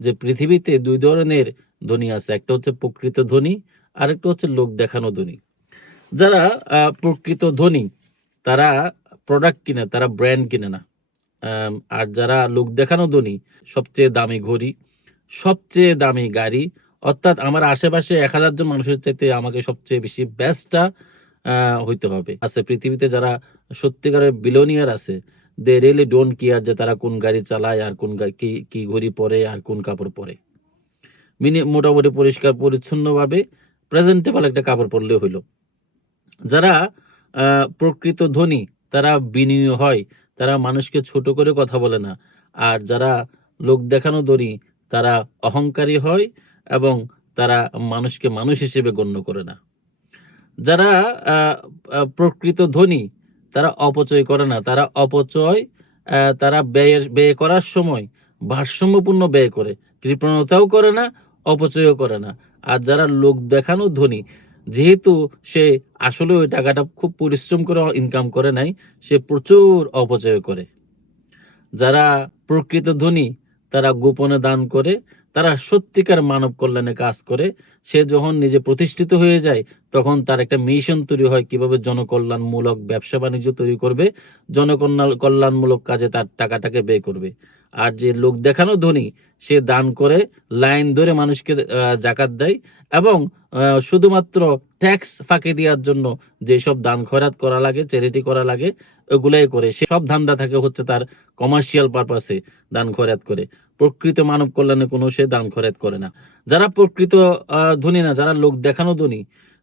যে পৃথিবীতে দুই ধরনের ধনী আছে, একটা হচ্ছে প্রকৃত ধনী আর একটা হচ্ছে লোক দেখানো ধনী যারা প্রকৃত ধনী তারা প্রোডাক্ট কিনে, তারা ব্র্যান্ড কিনে না। আর যারা লোক দেখানো ধনী সবচেয়ে দামি ঘড়ি, সবচেয়ে দামি গাড়ি, অর্থাৎ আমার আশেপাশে এক হাজার জন মানুষের চাইতে আমাকে সবচেয়ে বেশি বেস্টটা হইতে হবে। আছে পৃথিবীতে যারা সত্যিকারের বিলোনিয়ার আছে দে রিয়েলি ডোন্ট কেয়ার যে তারা কোন গাড়ি চালায় আর কোন কি কি ঘড়ি পরে আর কোন কাপড় পরে। মিনি মোটামুটি পরিষ্কার, পরিচ্ছন্নভাবে প্রেজেন্টেবল একটা কাপড় পরলে হইল। যারা প্রকৃত ধনী, তারা বিনয়ী হয়, তারা মানুষকে ছোট করে কথা বলে না। আর যারা লোক দেখানো ধনী, তারা অহংকারী হয় এবং তারা মানুষকে মানুষ হিসেবে গণ্য করে না। যারা প্রকৃত ধনী তারা অপচয় করে না। তারা অপচয় তারা ব্যয়ের ব্যয় করার সময় ভারসাম্যপূর্ণ ব্যয় করে। কৃপণতাও করে না, অপচয়ও করে না। আর যারা লোক দেখানো ধনী, যেহেতু সে আসলে ওই টাকাটা খুব পরিশ্রম করে ইনকাম করে নাই, সে প্রচুর অপচয় করে। যারা প্রকৃত ধনী, তারা গোপনে দান করে তারা সত্যিকার মানব কল্যাণে কাজ করে। সে যখন নিজে প্রতিষ্ঠিত হয়ে যায়, তখন তার একটা মিশন তৈরি হয় কীভাবে জনকল্যাণমূলক ব্যবসা বাণিজ্য তৈরি করবে। জনকল্যাণ কল্যাণমূলক কাজে তার টাকাটাকে ব্যয় করবে। আর যে লোক দেখানো ধনী, সে দান করে লাইন ধরে মানুষকে জাকাত দেয় এবং শুধুমাত্র ট্যাক্স ফাঁকি দেওয়ার জন্য যেসব দান খয়রাত করা লাগে চ্যারিটি করা লাগে, ওগুলাই করে। সে সব ধান্দা থাকে হচ্ছে তার কমার্শিয়াল পারপাসে দান খয়রাত করে। প্রকৃত মানব কল্যাণে কোনো সে দান খয়রাত করে না। যারা প্রকৃত ধনী না, যারা লোক দেখানো ধনী,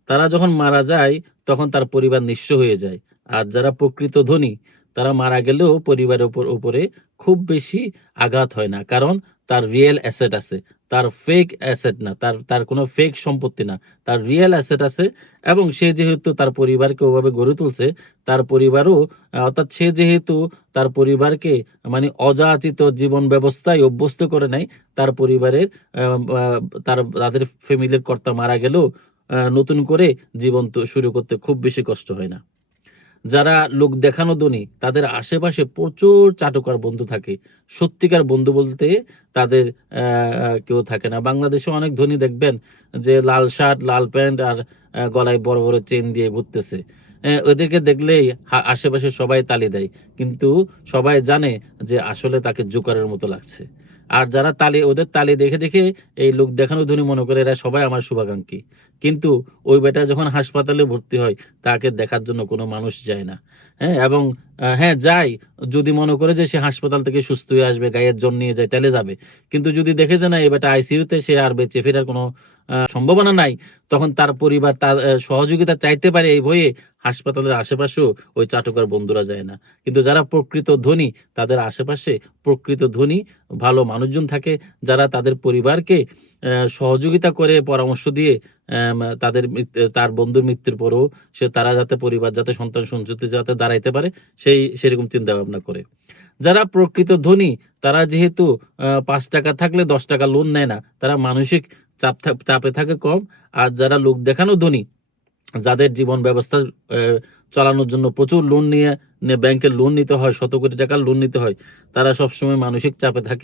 তারা যখন মারা যায়, তখন তার পরিবার নিঃস্ব হয়ে যায়। আর যারা প্রকৃত ধনী তারা মারা গেলেও পরিবারের উপর, উপরে খুব বেশি আঘাত হয় না। কারণ তার রিয়েল অ্যাসেট আছে, তার ফেক অ্যাসেট না, তার তার কোনো ফেক সম্পত্তি না। তার রিয়েল অ্যাসেট আছে এবং সে যেহেতু তার পরিবারকে ওভাবে গড়ে তুলছে, তার পরিবারও অর্থাৎ সে যেহেতু তার পরিবারকে মানে অযাচিত জীবন ব্যবস্থায় অভ্যস্ত করে নেয় তার পরিবারের তার, তাদের ফ্যামিলির কর্তা মারা গেলেও নতুন করে জীবন তো শুরু করতে খুব বেশি কষ্ট হয় না। যারা লোক দেখানো ধনী, তাদের আশেপাশে প্রচুর চাটুকার বন্ধু থাকে। সত্যিকার বন্ধু বলতে তাদের কেউ থাকে না। বাংলাদেশে অনেক ধনী দেখবেন যে লাল শার্ট, লাল প্যান্ট আর গলায় বড় বড় চেন দিয়ে ঘুরতেছে। ওদেরকে দেখলেই আশেপাশে সবাই তালি দেয়। কিন্তু সবাই জানে যে আসলে তাকে জোকারের মতো লাগছে। আর যারা তালি, ওদের তালি দেখে দেখে এই লোক দেখানো ধনী মনে করে এরা সবাই আমার শুভাকাঙ্ক্ষী। কিন্তু ওই বেটা যখন হাসপাতালে ভর্তি হয়, তাকে দেখার জন্য কোনো মানুষ যায় না। হ্যাঁ এবং হ্যাঁ যাই যদি মনে করে যে সে হাসপাতাল থেকে সুস্থ হয়ে আসবে গায়ের জন নিয়ে যায়, তাহলে যাবে। কিন্তু যদি দেখে যে না, এই বেটা আইসিইউতে সে আর বেঁচে ফেরার কোনো সম্ভাবনা নাই, তখন তার পরিবার তার সহযোগিতা চাইতে পারে এই ভয়ে হাসপাতালের আশেপাশেও ওই চাটুকার বন্ধুরা যায় না। কিন্তু যারা প্রকৃত ধনী, তাদের আশেপাশে প্রকৃত ধনী, ভালো মানুষজন থাকে, যারা তাদের পরিবারকে সহযোগিতা করে, পরামর্শ দিয়ে তাদের তার বন্ধুর মৃত্যুর পরেও সে তারা যাতে পরিবার, যাতে সন্তান সঞ্চতি যাতে দাঁড়াইতে পারে, সেই, সেরকম চিন্তা ভাবনা করে। যারা প্রকৃত ধনী, তারা যেহেতু পাঁচ টাকা থাকলে দশ টাকা লোন নেয় না, তারা মানসিক চাপ চাপে থাকে কম, আর যারা লোক দেখানো ধনী যাদের জীবন ব্যবস্থা চালানোর জন্য প্রচুর লোন নিয়ে ব্যাংকের লোন নিতে হয়, শত কোটি টাকার লোন নিতে হয়, তারা সবসময় মানসিক চাপে থাকে।